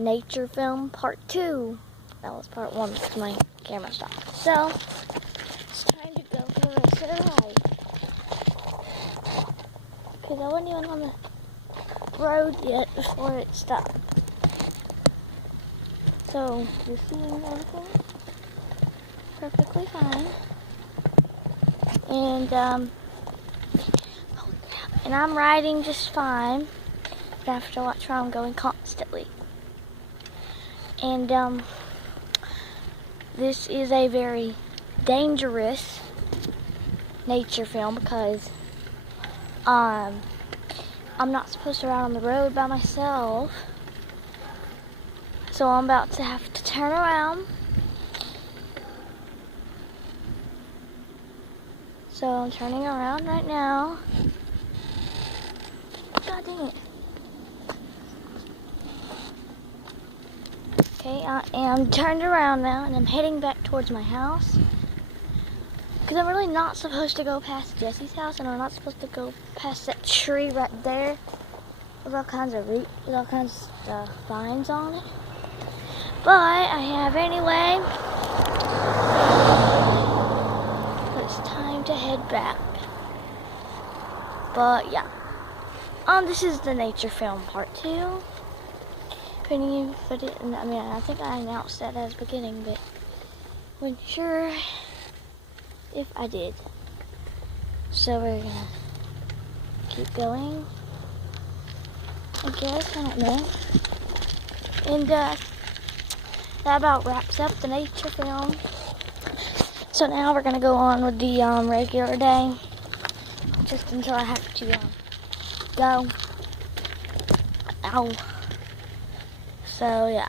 nature film part 2. That was part 1 because my camera stopped. So, it's time to go for the rest of the ride. Because I wasn't even on the road yet before it stopped. So, you're seeing everything perfectly fine. And I'm riding just fine. But I have to watch where I'm going constantly. And this is a very dangerous nature film because I'm not supposed to ride on the road by myself. So I'm about to have to turn around. So I'm turning around right now. God dang it. Okay, I am turned around now and I'm heading back towards my house. Because I'm really not supposed to go past Jesse's house, and I'm not supposed to go past that tree right there with all kinds of vines on it. But I have anyway. But it's time to head back. But yeah. This is the nature film part 2. I think I announced that as beginning, but wasn't sure if I did. So we're gonna keep going, I guess, I don't know. And that about wraps up the nature film. So now we're gonna go on with the regular day, just until I have to go. Ow. So yeah.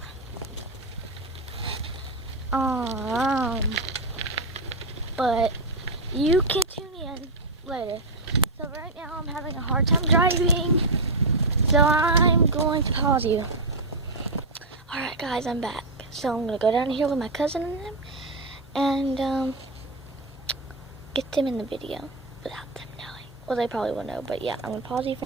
But you can tune in later. So right now I'm having a hard time driving, so I'm going to pause you. Alright guys, I'm back. So I'm gonna go down here with my cousin and them, and get them in the video without them knowing. Well, they probably will know, but yeah, I'm gonna pause you for